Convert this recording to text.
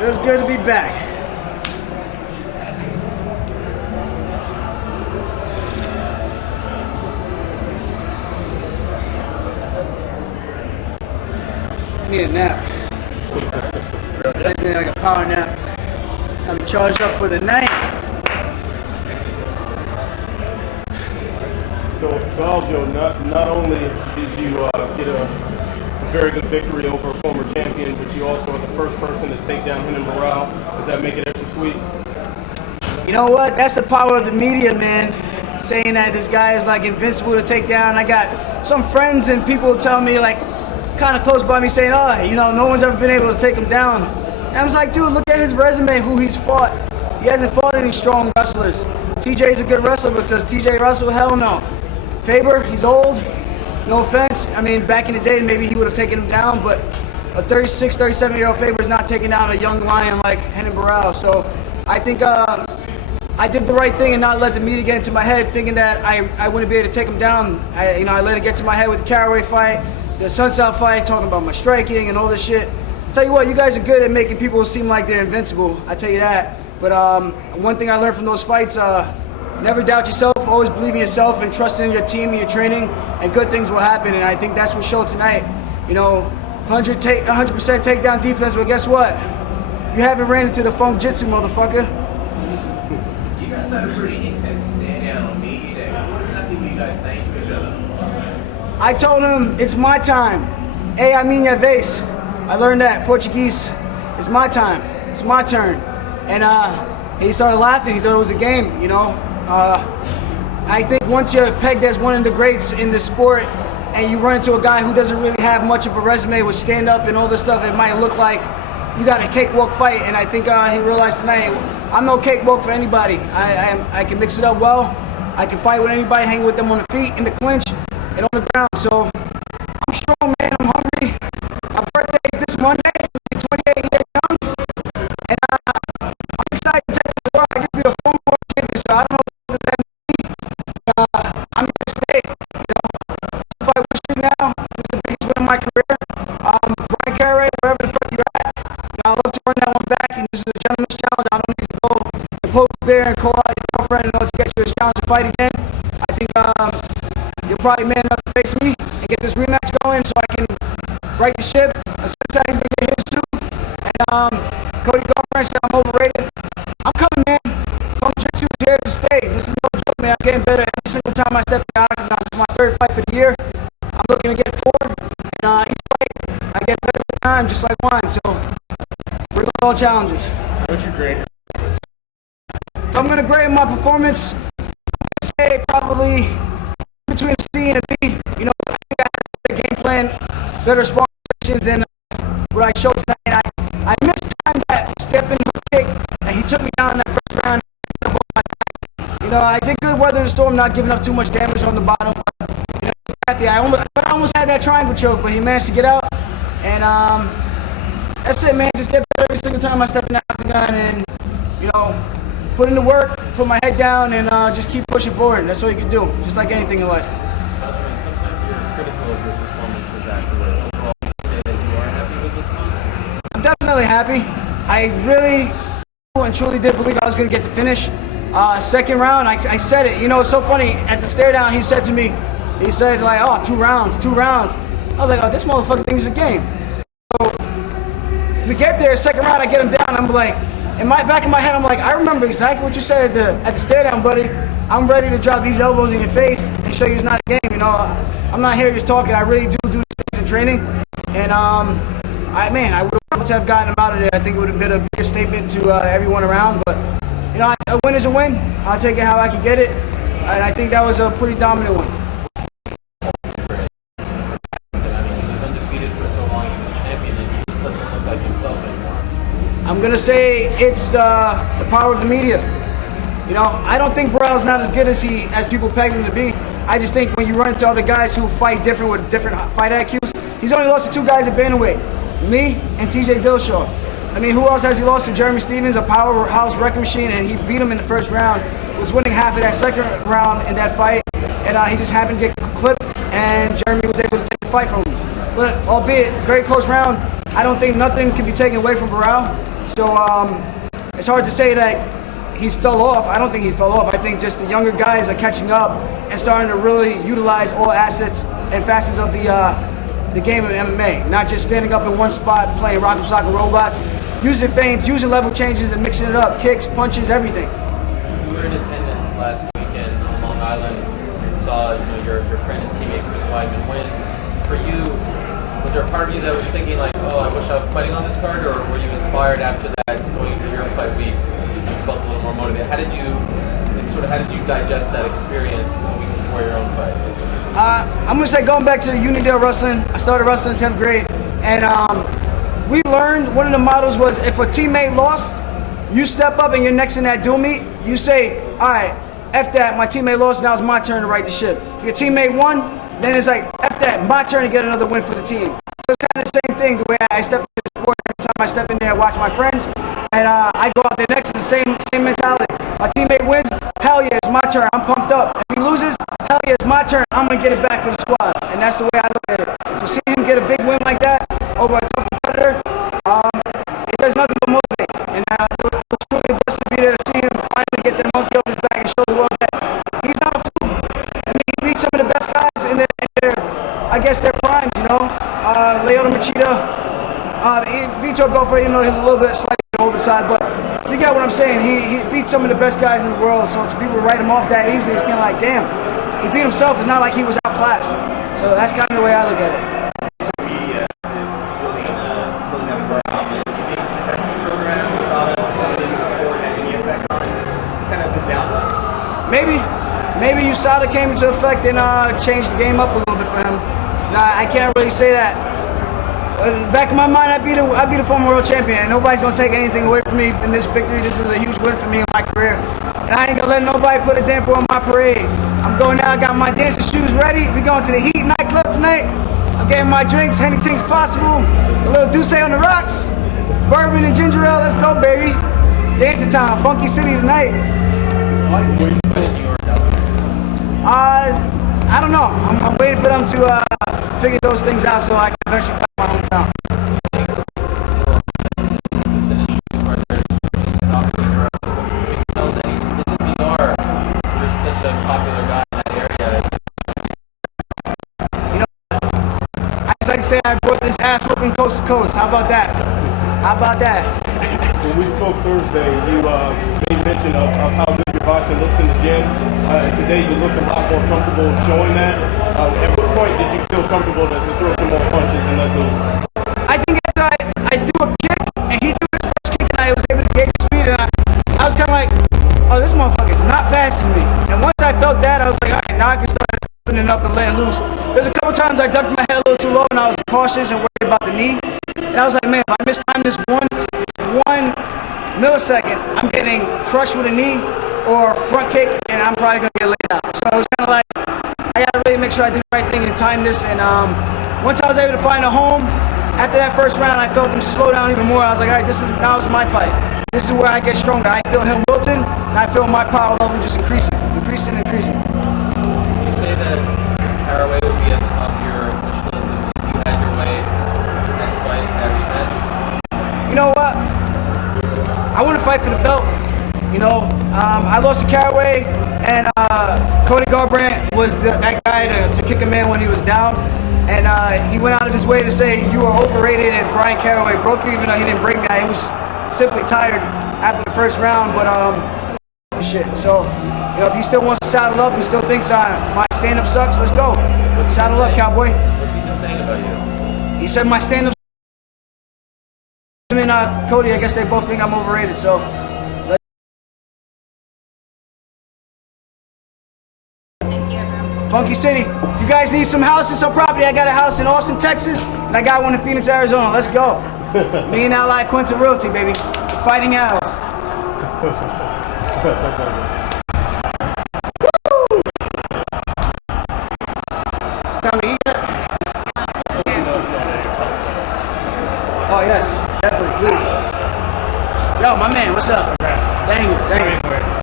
Feels good to be back. I need a nap. I need like a power nap. I'm charged up for the night. So Aljo, not only did you get a very good victory over a former champion, but you also are the first person to take down him and Barao. Does that make it extra sweet? You know what? That's the power of the media, man. Saying that this guy is like invincible to take down. I got some friends and people tell me, like, kind of close by me saying, oh, you know, no one's ever been able to take him down. And I was like, dude, look at his resume, who he's fought. He hasn't fought any strong wrestlers. TJ's a good wrestler, but does TJ wrestle? Hell no. Faber, he's old. No offense. I mean, back in the day, maybe he would have taken him down, but a 36, 37-year-old Faber is not taking down a young lion like Henry Barao. So I think I did the right thing and not let the media get into my head, thinking that I wouldn't be able to take him down. I let it get to my head with the Caraway fight, the Sunset fight, talking about my striking and all this shit. I tell you what, you guys are good at making people seem like they're invincible. I tell you that. But one thing I learned from those fights, never doubt yourself, always believe in yourself and trust in your team and your training, and good things will happen. And I think that's what showed tonight. You know, 100% takedown defense, but guess what? You haven't ran into the funk jitsu, motherfucker. You guys had a pretty intense standout on media day. What exactly were you guys saying to each other? I told him, it's my time. Hey, I minha vez. I learned that, Português. It's my time. It's my turn. And he started laughing. He thought it was a game, you know. I think once you're pegged as one of the greats in the sport and you run into a guy who doesn't really have much of a resume with stand-up and all this stuff, it might look like you got a cakewalk fight. And I think he realized tonight, I'm no cakewalk for anybody. I can mix it up well. I can fight with anybody, hang with them on the feet, in the clinch, and on the ground. So I'm strong, man. I'm hungry. My birthday is this Monday. I'm 28 years young. And I'm excited to take the world. I just be a former world champion, so I don't know what that means. I'm here to stay. You know, if I wish you now, this is the biggest win of my career. Bryant, wherever the fuck you're at, you know, I love to run that one back, and this is a gentleman's challenge. I don't need to go and poke the bear and call out your girlfriend in order to get you a challenge to fight again. I think you're probably man enough to face me and get this rematch going so I can right the ship. Sensei is going to get his too. And Cody Garbrandt said I'm overrated. I'm coming, man. Funk Jitsu is here to stay. This is no joke, man. I'm getting better every single time I step in the octagon. It's my third fight for the year. I'm looking to get 4. And each fight, I get better every time, just like wine. So we're going all challenges. What'd you grade? If I'm going to grade my performance, I'm going to say probably between a C and a B. You know, I think I had a better game plan, better sparring sessions than what I showed tonight. I missed time that step-in hook kick, and he took me down in that first round. You know, I did good weather the storm, not giving up too much damage on the bottom. You know, I almost had that triangle choke, but he managed to get out. And that's it, man. Just get better every single time I step in the octagon and, you know, put in the work, put my head down, and just keep pushing forward. That's all you can do, just like anything in life. Sometimes you're critical of your performances afterwards. Overall, say that you are happy with this one? I'm definitely happy. I really and truly did believe I was going to get the finish. Second round, I said it. You know, it's so funny. At the stare down, he said to me, he said, like, oh, 2 rounds. I was like, oh, this motherfucker thinks it's a game. So we get there, second round, I get him down. I'm like, back in my head, I'm like, I remember exactly what you said at the stare down, buddy. I'm ready to drop these elbows in your face and show you it's not a game. You know, I'm not here just talking. I really do these things in training. And I would have loved to have gotten him out of there. I think it would have been a bigger statement to everyone around. But you know, a win is a win. I'll take it how I can get it. And I think that was a pretty dominant one. I'm going to say it's the power of the media. You know, I don't think Barao's not as good as people peg him to be. I just think when you run into other guys who fight different with different fight IQs, he's only lost to 2 guys at bantamweight, me and TJ Dillashaw. I mean, who else has he lost to? Jeremy Stevens, a powerhouse wrecking machine, and he beat him in the first round. Was winning half of that second round in that fight, and he just happened to get clipped, and Jeremy was able to take the fight from him. But albeit very close round, I don't think nothing can be taken away from Barao. So it's hard to say that he's fell off. I don't think he fell off. I think just the younger guys are catching up and starting to really utilize all assets and facets of the game of MMA. Not just standing up in one spot, playing rock and soccer robots, using feints, using level changes and mixing it up, kicks, punches, everything. We were in attendance last weekend on Long Island and saw your friend and teammate Cris win. For you, was there a part of you that was thinking like, oh, I wish I was fighting on this card, or were you inspired after that going into your fight week? You felt a little more motivated. How did you digest that experience a week before your own fight? I'm gonna say going back to Unionville wrestling. I started wrestling in 10th grade, and we learned one of the models was if a teammate lost, you step up and you're next in that dual meet. You say, all right, F that, my teammate lost, now it's my turn to right the ship. If your teammate won, then it's like, F that, my turn to get another win for the team. So it's kind of the same thing, the way I step into the sport. Every time I step in there, I watch my friends, and I go out there next, it's the same mentality. My teammate wins, hell yeah, it's my turn, I'm pumped up. If he loses, hell yeah, it's my turn, I'm gonna get it back for the squad. And that's the way I look at it. So seeing him get a big win like that over a tough competitor, it does nothing but motivate. And it was truly blessed to be there to see him finally get that monkey off his back and show the world that he's not a fool. I mean, he beat some of the best guys in their I guess, their primes, you know. Lyoto Machida, Vitor Belfort, you know, he was a little bit slightly on the older side, but you get what I'm saying. He beat some of the best guys in the world, so to people to write him off that easily, it's kind of like, damn, he beat himself. It's not like he was outclassed. So that's kind of the way I look at it. Maybe USADA came into effect and changed the game up a little bit for him. Nah, I can't really say that. In the back of my mind, I'd be the former world champion, and nobody's gonna take anything away from me in this victory. This is a huge win for me in my career, and I ain't gonna let nobody put a damper on my parade. I'm going out, I got my dancing shoes ready. We going to the Heat nightclub tonight. I'm getting my drinks, anything's possible. A little Douce on the rocks, bourbon and ginger ale. Let's go, baby. Dancing time, Funky City tonight. I don't know. I'm waiting for them to figure those things out so I can eventually fight my hometown. You know, I just like to say I brought this ass whooping coast to coast. How about that? How about that? When we spoke Thursday, you made mention of how good your boxing looks in the gym. And today you look a lot more comfortable showing that. At what point did you feel comfortable to throw some more punches and let loose? I think after I threw a kick and he threw his first kick and I was able to gauge the speed, and I was kind of like, oh, this motherfucker's not fast to me. And once I felt that, I was like, all right, now I can start opening up and letting loose. There's a couple times I ducked my head a little too low and I was cautious and worried about the knee. And I was like, man, if I mistime this one millisecond, I'm getting crushed with a knee or front kick, and I'm probably gonna get laid out. So it was kind of like, I gotta really make sure I do the right thing and time this. And once I was able to find a home, after that first round, I felt him slow down even more. I was like, all right, now is my fight. This is where I get stronger. I feel him wilting, and I feel my power level just increasing. You say that Featherweight would be at the top of your wish list if you had your way next fight at revenge? You know what? I want to fight for the belt. You know, I lost to Caraway, and Cody Garbrandt was that guy to kick a man when he was down. And he went out of his way to say you are overrated, and Brian Caraway broke you, even though he didn't break me. He was just simply tired after the first round, but shit. So, you know, if he still wants to saddle up and still thinks my stand-up sucks, let's go. Saddle up, cowboy. What's he been saying about you? He said my stand-up. Him and Cody, I guess they both think I'm overrated. So. Funky City. If you guys need some houses, some property, I got a house in Austin, Texas, and I got one in Phoenix, Arizona. Let's go. Me and Ally Quinta Realty, baby. Fighting Owls. Woo! It's time to eat that? Oh, yes. Definitely, please. Yo, my man, what's up? Thank you.